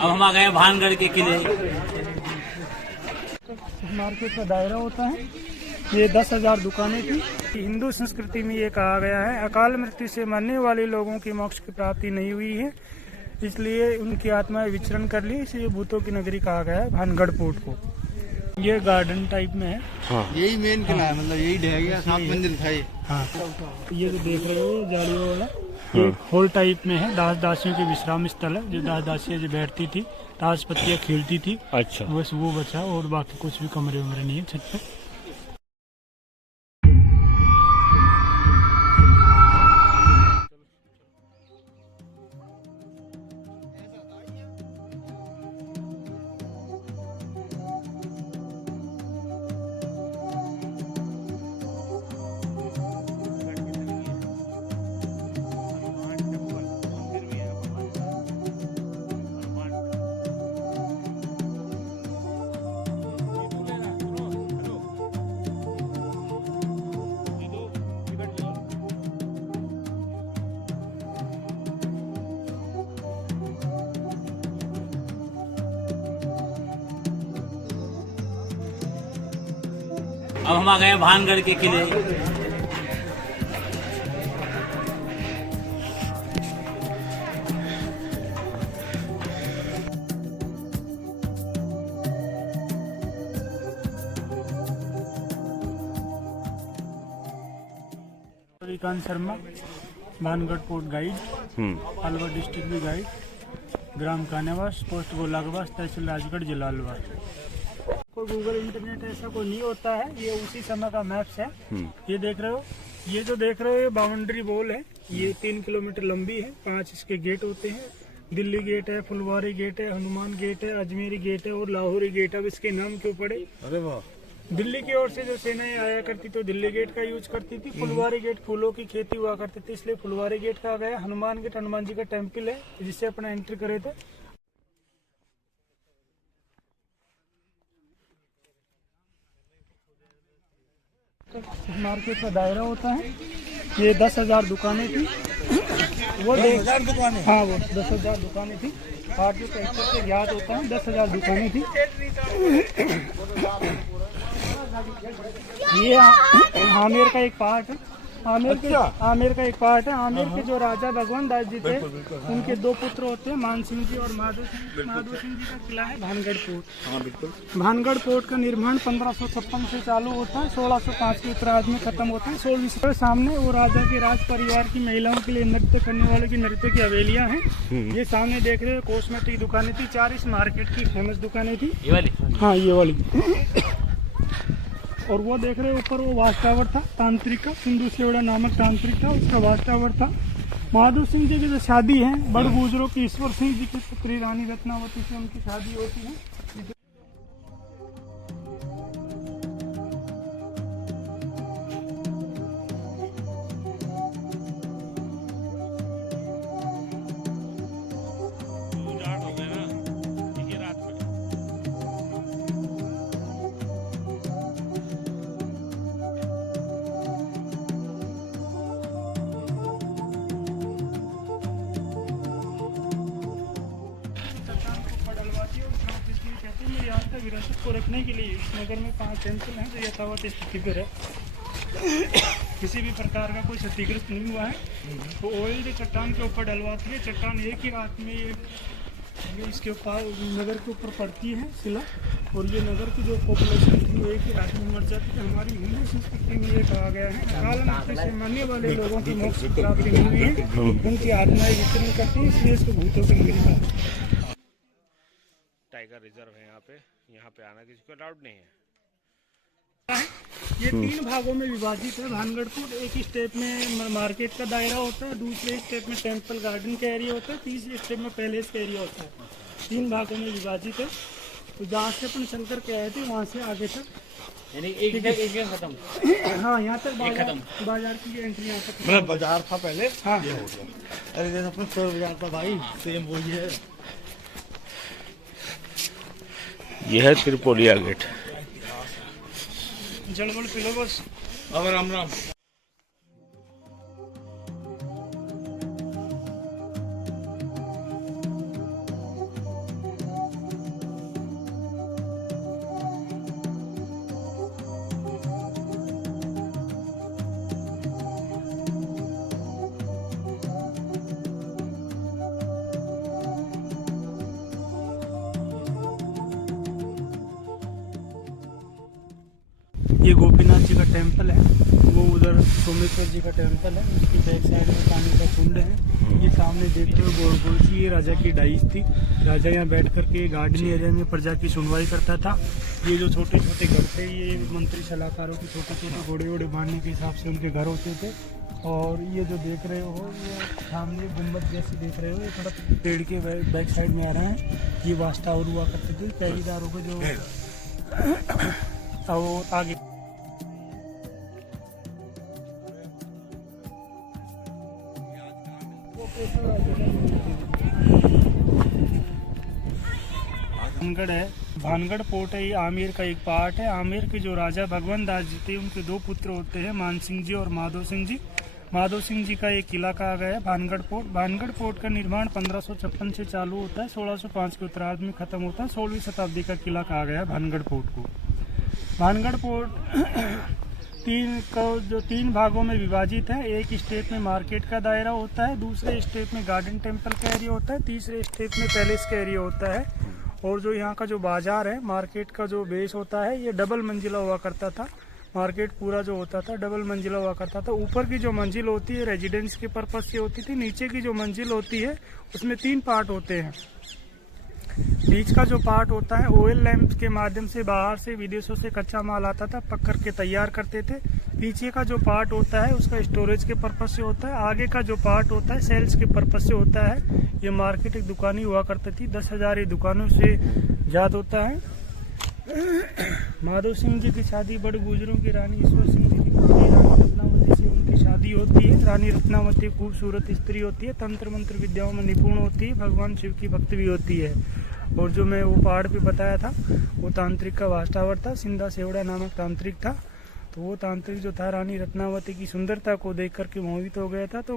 अब हम आ गए भानगढ़ के किले। मार्केट का दायरा होता है। ये 10,000 दुकानें थी। हिंदू संस्कृति में ये कहा गया है, अकाल मृत्यु से मरने वाले लोगों की मोक्ष की प्राप्ति नहीं हुई है, इसलिए उनकी आत्माएं विचरण कर ली, इसलिए भूतों की नगरी कहा गया है भानगढ़ पोर्ट को। ये गार्डन टाइप में है। हाँ। यही मेन किला है, मतलब यही ढह गया, 7 मंजिल था ये। हाँ, ये जो देख रहे हो जालियों वाला, ये हॉल टाइप में है। दास दासियों के विश्राम स्थल है। जो दास दासियां जो बैठती थी, ताश पत्तियां खेलती थी, अच्छा, बस वो बचा, और बाकी कुछ भी कमरे उमरे नहीं है छत पे। अब हम आ गए भानगढ़ के किले। Shrikant Sharma, Bhangarh fort guide, Alwar district भी गाइड, ग्राम कानेवास, पोस्ट गोलागवास, तहसील राजगढ़, जिला अलवर। कोई गूगल इंटरनेट ऐसा कोई नहीं होता है, ये उसी समय का मैप्स है। ये देख रहे हो, ये जो देख रहे हो, ये बाउंड्री वॉल है। ये 3 किलोमीटर लंबी है। 5 इसके गेट होते हैं। दिल्ली गेट है, फुलवारी गेट है, हनुमान गेट है, अजमेरी गेट है और लाहौरी गेट। अब इसके नाम क्यों पड़े? अरे वाह। दिल्ली की ओर से जो सेनाएं आया करती तो दिल्ली गेट का यूज करती थी। फुलवारी गेट फूलों की खेती हुआ करती थी, इसलिए फुलवारी गेट कहा गया। हनुमान गेट हनुमान जी का टेम्पल है, जिससे अपना एंट्री करे थे। मार्केट का दायरा होता है। ये 10,000 दुकानें थी। वो 10,000 दुकानें, हाँ, वो 10,000 दुकानें थी। आगे सेक्टर से याद होता है, 10,000 दुकानें थी। ये आमेर का एक पार्ट है। आमेर का एक पार्ट है। आमेर के जो राजा भगवान दास जी थे, उनके 2 पुत्र होते हैं, मान सिंह जी और माधो सिंह। माधो सिंह जी का किला है भानगढ़ पोर्ट। हाँ बिल्कुल। भानगढ़ पोर्ट का निर्माण 1556 से चालू होता है, 1605 के उत्तरार्ध में खत्म होता है। 16वीं सामने वो राजा के राज परिवार की महिलाओं के लिए नृत्य करने वाले की नृत्य की हवेलियां हैं। ये सामने देख रहे हो कॉस्मेटिक दुकानें थी। 4 इस मार्केट की फेमस दुकानें थी। ये वाली? हाँ, ये वाली। और वो देख रहे हो ऊपर, वो वाच टावर था तांत्रिक का, सिंधु सेवड़ा नामक तांत्रिक था, उसका वाच टावर था। माधो सिंह जी की जो शादी है बड़ गुजरों की ईश्वर सिंह जी की पुत्री रानी रत्नावती से उनकी शादी होती है। विरासत को रखने के लिए इस नगर में 5 टेंपल हैं जो यथावत स्थिति पर है। किसी भी प्रकार का कोई क्षतिग्रस्त नहीं हुआ है। तो ऑयल जो चट्टान के ऊपर डलवाती है, चट्टान एक ही रात में ये इसके ऊपर नगर के ऊपर पड़ती है शिला, और ये नगर की जो पॉपुलेशन थी वो एक ही रात में मर जाती है। हमारी हिंदू संस्कृति में ये कहा गया है, अकाल मृत्यु से मरने वाले लोगों की मोक्ष की प्राप्ति नहीं हुई है, उनकी आत्माएं विचरण करती है, इसलिए इसको भूतों की नगरी कहा है। टाइगर रिजर्व है यहाँ पे आना किसी को डाउट नहीं है। ये 3 भागों में विभाजित है भानगढ़ पोर्ट। एक स्टेप में मार्केट का दायरा होता है, दूसरे स्टेप में टेम्पल गार्डन का एरिया होता है, तीसरे स्टेप में पैलेस का एरिया होता है। 3 भागों में विभाजित है। तो जहाँ से अपन चल कर के आए थे वहाँ से आगे तक, यानी एक खत्म। हाँ, यहाँ तक बाजार की एंट्री यहाँ तक। मतलब बाजार था पहले, हाँ, ये हो गया। अरे जैसे अपना स्टोर बाजार था भाई, सेम वही है। यह है त्रिपोलिया गेट। जलबल पिलो बस। अब राम राम। ये गोपीनाथ जी का टेम्पल है, वो उधर सोमेश्वर जी का टेम्पल है, उसकी बैक साइड में पानी का कुंड है। ये सामने देखते हो गोरगोलसी, ये राजा की डाइस थी। राजा यहाँ बैठ करके गार्डन एरिया में प्रजा की सुनवाई करता था। ये जो छोटे छोटे घर थे, ये मंत्री सलाहकारों के छोटे छोटे घोड़े वोड़े बांधने के हिसाब से उनके घर होते थे। और ये जो देख रहे हो, ये सामने गुम्बद जैसे देख रहे हो, ये थोड़ा पेड़ के बैक साइड में आ रहा है। ये वाच टावर हुआ करते थे पहरेदारों को, जो और आगे भानगढ़ है। भानगढ़ पोर्ट है, ये आमेर का एक पार्ट है। आमेर के जो राजा भगवंत दास जी थे, उनके दो पुत्र होते हैं, मान सिंह जी और माधो सिंह जी। माधो सिंह जी का एक किला कहा गया है भानगढ़ पोर्ट। भानगढ़ पोर्ट का निर्माण 1556 से चालू होता है, 1605 के उत्तरार्ध में खत्म होता है। 16वीं शताब्दी का किला कहा गया है भानगढ़ पोर्ट को। भानगढ़ पोर्ट तीन भागों में विभाजित है। एक स्टेप में मार्केट का दायरा होता है, दूसरे स्टेप में गार्डन टेम्पल का एरिया होता है, तीसरे स्टेप में पैलेस का एरिया होता है। और जो यहाँ का जो बाजार है, मार्केट का जो बेस होता है, ये डबल मंजिला हुआ करता था। मार्केट पूरा जो होता था डबल मंजिला हुआ करता था। ऊपर की जो मंजिल होती है रेजिडेंस के पर्पज से होती थी, नीचे की जो मंजिल होती है उसमें 3 पार्ट होते हैं। बीच का जो पार्ट होता है, ऑयल लैंप के माध्यम से बाहर से विदेशों से कच्चा माल आता था, पक करके तैयार करते थे। पीछे का जो पार्ट होता है उसका स्टोरेज के पर्पज से होता है। आगे का जो पार्ट होता है सेल्स के पर्पज से होता है। ये मार्केट एक दुकानी हुआ करती थी, 10,000 ये दुकानों से ज्यादा होता है। माधो सिंह जी की शादी बड़े गुजरों की रानी ईश्वर सिंह जी की पुत्री रानी रत्नावती से उनकी शादी होती है। रानी रत्नावती खूबसूरत स्त्री होती है, तंत्र मंत्र विद्याओं में निपुण होती है, भगवान शिव की भक्त भी होती है। और जो मैं वो पहाड़ पे बताया था, वो तांत्रिक का वाच टावर था, सिंधा सेवड़ा नामक तांत्रिक था। तो वो तांत्रिक जो था, रानी रत्नावती की सुंदरता को देख करके मोहित हो गया था। तो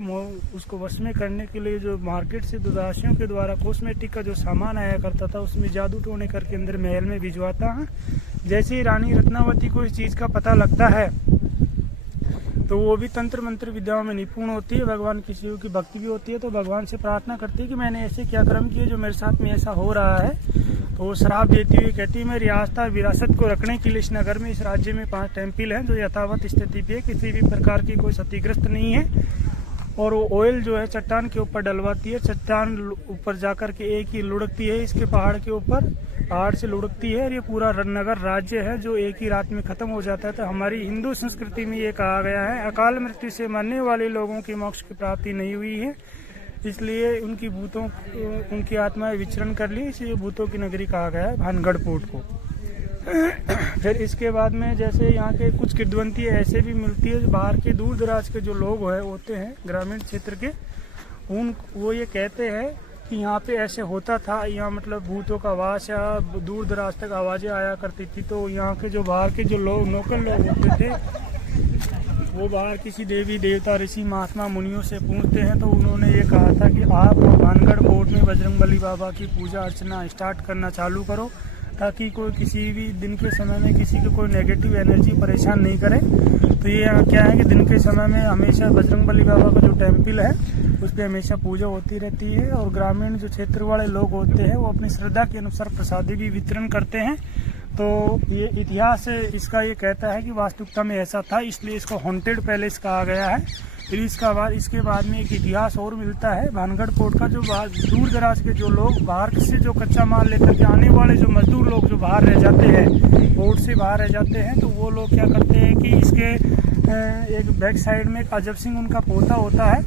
उसको वश में करने के लिए जो मार्केट से दुदासियों के द्वारा कॉस्मेटिक का जो सामान आया करता था, उसमें जादू टोने करके अंदर महल में भिजवाता है। जैसे ही रानी रत्नावती को इस चीज का पता लगता है, तो वो भी तंत्र मंत्र विद्याओं में निपुण होती है, भगवान की शिव की भक्ति भी होती है। तो भगवान से प्रार्थना करती है कि मैंने ऐसे क्या कर्म किए जो मेरे साथ में ऐसा हो रहा है। तो वो श्राप देती हुई कहती है, मेरी आस्था विरासत को रखने के लिए इस नगर में, इस राज्य में 5 टेम्पल हैं जो यथावत स्थिति पे, किसी भी प्रकार की कोई क्षतिग्रस्त नहीं है। और वो ऑयल जो है चट्टान के ऊपर डलवाती है, चट्टान ऊपर जाकर के एक ही लुढ़कती है इसके पहाड़ के ऊपर, पहाड़ से लुढ़कती है। और ये पूरा नगर राज्य है जो एक ही रात में खत्म हो जाता है। तो हमारी हिंदू संस्कृति में ये कहा गया है, अकाल मृत्यु से मरने वाले लोगों की मोक्ष की प्राप्ति नहीं हुई है, इसलिए उनकी आत्माएं विचरण कर ली, इसलिए भूतों की नगरी कहा गया है भानगढ़ पोर्ट को। फिर इसके बाद में जैसे यहाँ के कुछ किंवदंती ऐसे भी मिलती है, बाहर के दूर दराज के जो लोग होते हैं ग्रामीण क्षेत्र के, वो ये कहते हैं कि यहाँ पे ऐसे होता था, यहाँ मतलब भूतों का वास या दूर दराज तक आवाजें आया करती थी। तो यहाँ के जो बाहर के जो लोग लोकल लोग होते थे, वो बाहर किसी देवी देवता ऋषि महात्मा मुनियों से पूछते हैं। तो उन्होंने ये कहा था कि आप भानगढ़ पोर्ट में बजरंगबली बाबा की पूजा अर्चना स्टार्ट करना चालू करो, ताकि कोई किसी भी दिन के समय में किसी को कोई नेगेटिव एनर्जी परेशान नहीं करे। तो ये क्या है कि दिन के समय में हमेशा बजरंगबली बाबा का जो टेम्पल है उस पर हमेशा पूजा होती रहती है। और ग्रामीण जो क्षेत्र वाले लोग होते हैं वो अपनी श्रद्धा के अनुसार प्रसादी भी वितरण करते हैं। तो ये इतिहास इसका ये कहता है कि वास्तविकता में ऐसा था, इसलिए इसको हॉन्टेड पैलेस कहा गया है। फिर इसके बाद में एक इतिहास और मिलता है भानगढ़ पोर्ट का। जो दूर दराज के जो लोग बाहर से जो कच्चा माल लेकर के आने वाले जो मजदूर लोग जो बाहर रह जाते हैं, पोर्ट से बाहर रह जाते हैं, तो वो लोग क्या करते हैं कि इसके एक बैक साइड में अजब सिंह उनका पोता होता है,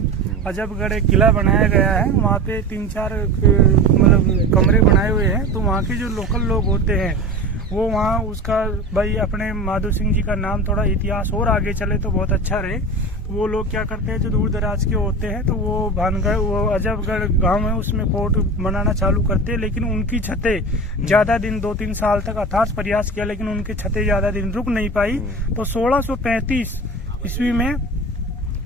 अजबगढ़ एक किला बनाया गया है, वहाँ पे 3-4 मतलब कमरे बनाए हुए हैं। तो वहाँ के जो लोकल लोग होते हैं वो वहाँ उसका भाई अपने माधो सिंह जी का नाम, थोड़ा इतिहास और आगे चले तो बहुत अच्छा रहे। वो लोग क्या करते हैं जो दूर दराज के होते हैं, तो वो भानगढ़ वो अजबगढ़ गांव है उसमें पोर्ट बनाना चालू करते हैं। लेकिन उनकी छतें ज़्यादा दिन 2-3 साल तक अथार्थ प्रयास किया, लेकिन उनकी छतें ज़्यादा दिन रुक नहीं पाई। तो 1635 ईस्वी में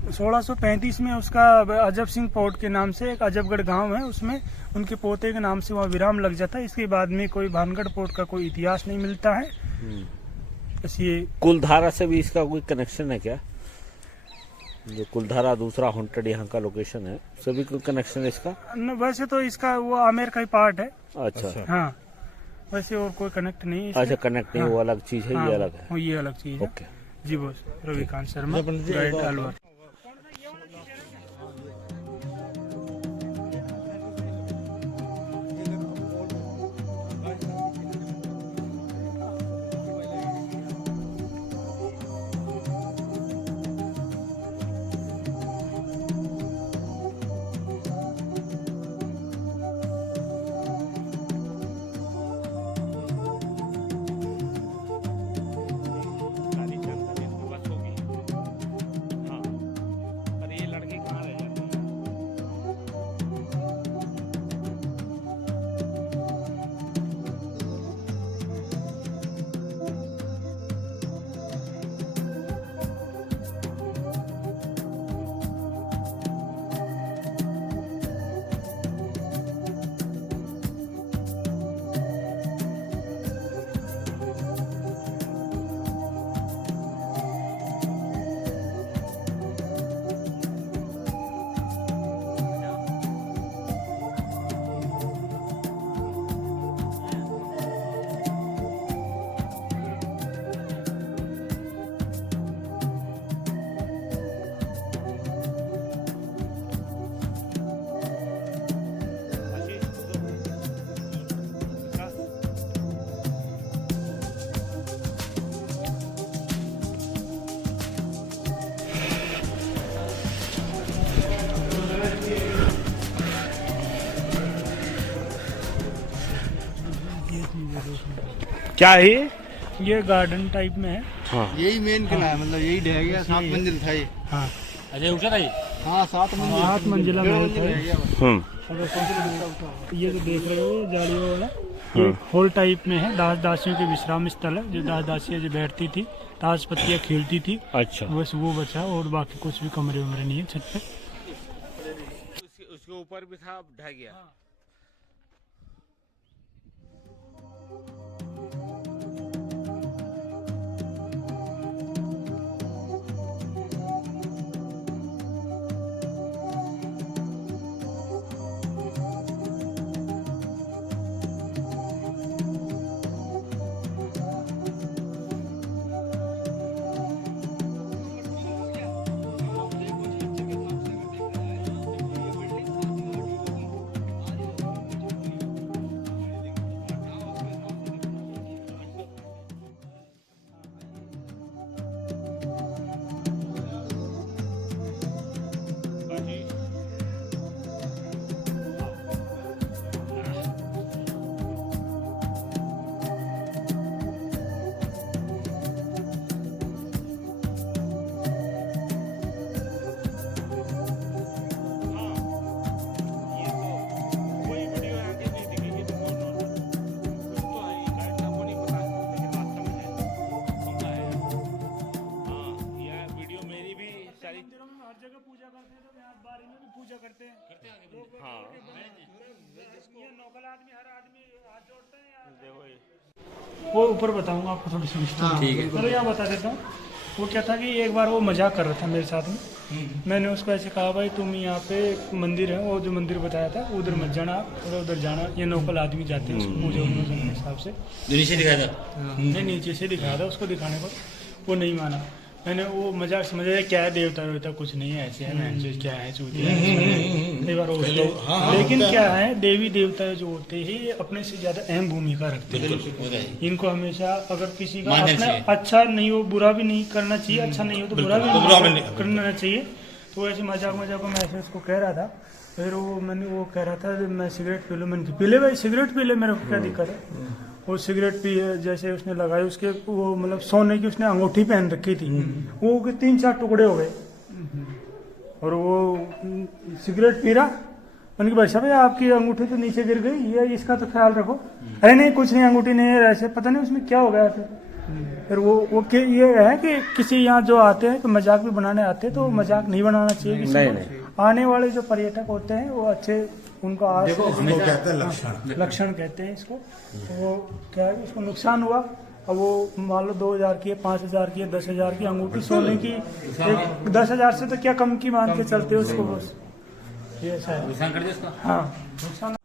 1635 में उसका अजब सिंह पोर्ट के नाम से एक अजबगढ़ गांव है, उसमें उनके पोते के नाम से वहाँ विराम लग जाता है। इसके बाद में कोई भानगढ़ पोर्ट का कोई इतिहास नहीं मिलता है। बस ये कुलधारा से भी इसका कोई कनेक्शन है क्या? जो कुलधारा दूसरा हॉन्टेड यहाँ का लोकेशन है, उससे भी कोई कनेक्शन है इसका? वैसे तो इसका वो आमेर का ही पार्ट है। अच्छा हाँ, वैसे और कोई कनेक्ट नहीं है इसमें। अच्छा कनेक्ट नहीं, वो अलग चीज है, ये अलग है। हाँ, ये अलग चीज है। ओके। जी बॉस, रविकांत शर्मा, गाइड अलवर। क्या है ये? ये गार्डन टाइप में है। हाँ यही मेन किला है, मतलब यही ढह गया। 7 मंजिल था ये। हाँ, अजय उठा था ये? हाँ 7 मंजिल। 8 मंजिला महल मंजिल रह है। गया बस। ये जो देख रहे हो जालियों वाला, ये हॉल टाइप में है। दास दासियों के विश्राम स्थल है। जो दास दासियां जो बैठती थी, ताश पत्तियां खेलती थी, अच्छा। बस वो बचा। और बाकी कुछ भी कमरे वमरे नहीं है छत पे। उसके ऊपर भी था, ढह गया। वो ऊपर बताऊंगा आपको थोड़ी सी स्टोरी। ठीक है, चलो यहाँ बता देता हूँ। वो क्या था कि एक बार वो मजाक कर रहा था मेरे साथ में। मैंने उसको ऐसे कहा, भाई तुम यहाँ पे एक मंदिर है, वो जो मंदिर बताया था उधर मत जाना, आप थोड़ा उधर जाना। ये लोकल आदमी जाते हैं उसको पूजा वूजा के हिसाब से। नीचे दिखाया था? नहीं, नीचे से दिखाया था उसको। दिखाने पर वो नहीं माना। मैंने वो मजाक समझा, क्या है देवता वेवता कुछ नहीं है, ऐसे है मैंने क्या है चूतिया कई बार होते हैं। लेकिन क्या है, देवी देवता जो होते हैं ये अपने से ज्यादा अहम भूमिका रखते हैं। इनको हमेशा अगर किसी का अपना अच्छा नहीं हो, बुरा भी नहीं करना चाहिए, अच्छा नहीं हो तो बुरा भी नहीं करना चाहिए। तो ऐसे मजाक में मैं ऐसे उसको कह रहा था। फिर मैंने वो कह रहा था मैं सिगरेट पी लूँ। मैंने पी ले भाई, सिगरेट पी ले, मेरे को क्या दिक्कत है। वो सिगरेट पी जैसे उसने लगाई, उसके वो मतलब सोने की उसने अंगूठी पहन रखी थी, वो के 3-4 टुकड़े हो गए। और वो सिगरेट पी रहा। मैंने कहा भाई साहब आपकी अंगूठी तो नीचे गिर गई, ये इसका तो ख्याल रखो। अरे नहीं कुछ नहीं, अंगूठी नहीं है, ऐसे पता नहीं उसमें क्या हो गया। फिर वो ये है कि किसी यहाँ जो आते हैं तो मजाक भी बनाने आते हैं, तो मजाक नहीं बनाना चाहिए किसी को। आने वाले जो पर्यटक होते हैं वो अच्छे, उनको कहते हैं लक्षण कहते हैं इसको। वो क्या है, उसको नुकसान हुआ। अब वो मान लो 2000 की है, 5000 की है, 10,000 की अंगूठी सोने की, 10,000 से तो क्या कम की मान के चलते हो उसको। बस ये ऐसा है। नुकसान कर दिया उसका? हाँ, नुकसान।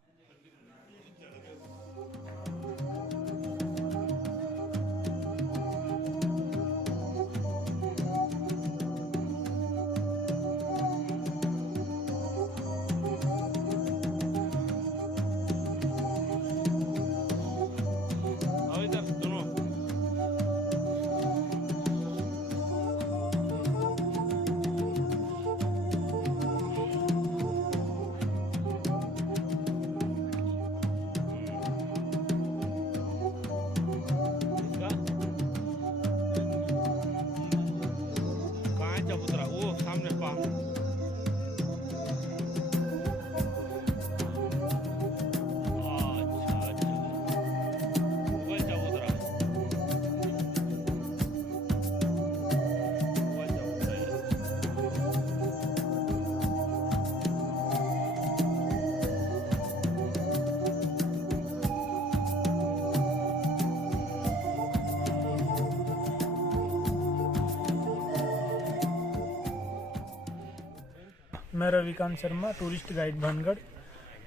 मैं रविकांत शर्मा, टूरिस्ट गाइड भानगढ़।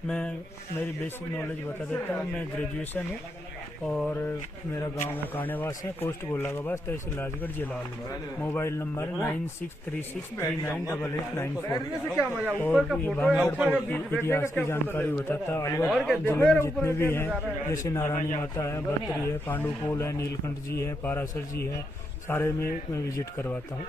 मैं मेरी बेसिक नॉलेज बता देता हूँ। मैं ग्रेजुएशन हूँ और मेरा गांव में कानेवास है, पोस्ट गोलागाबाद, तहसील राजगढ़, जिला अलवर। Mobile number 9636398894। और ये भानगढ़ की इतिहास की जानकारी बताता है। अलवर जिले में जितने भी हैं, जैसे नारायणी माता है, भत्री है, पांडुपोल है, नीलकंठ जी है, पारासर जी है, सारे में मैं विजिट करवाता हूँ।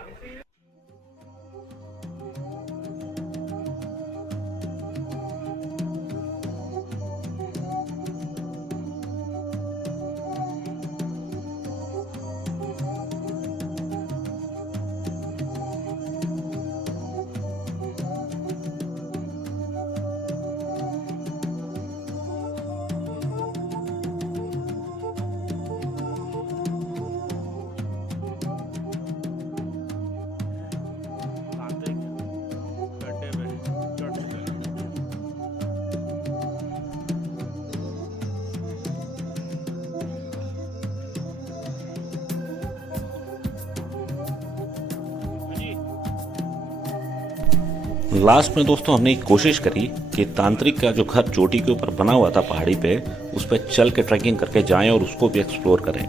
लास्ट में दोस्तों हमने एक कोशिश करी कि तांत्रिक का जो घर चोटी के ऊपर बना हुआ था पहाड़ी पे, उस पर चल के ट्रैकिंग करके जाएं और उसको भी एक्सप्लोर करें।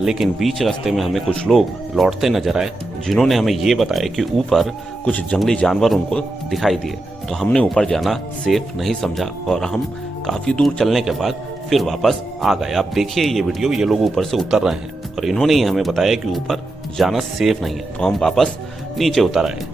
लेकिन बीच रास्ते में हमें कुछ लोग लौटते नजर आए, जिन्होंने हमें ये बताया कि ऊपर कुछ जंगली जानवर उनको दिखाई दिए। तो हमने ऊपर जाना सेफ नहीं समझा और हम काफी दूर चलने के बाद फिर वापस आ गए। आप देखिए ये वीडियो, ये लोग ऊपर से उतर रहे हैं और इन्होंने ही हमें बताया कि ऊपर जाना सेफ नहीं है, तो हम वापस नीचे उतर आए।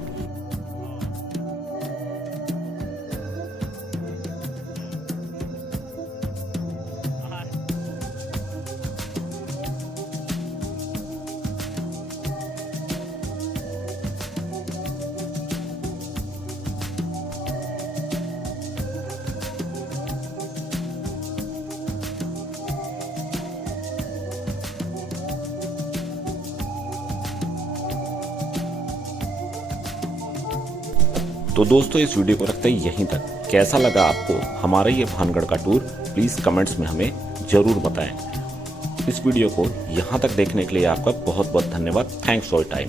तो दोस्तों इस वीडियो को रखते हैं यहीं तक। कैसा लगा आपको हमारा ये भानगढ़ का टूर, प्लीज़ कमेंट्स में हमें ज़रूर बताएं। इस वीडियो को यहाँ तक देखने के लिए आपका बहुत बहुत धन्यवाद। Thanks for time.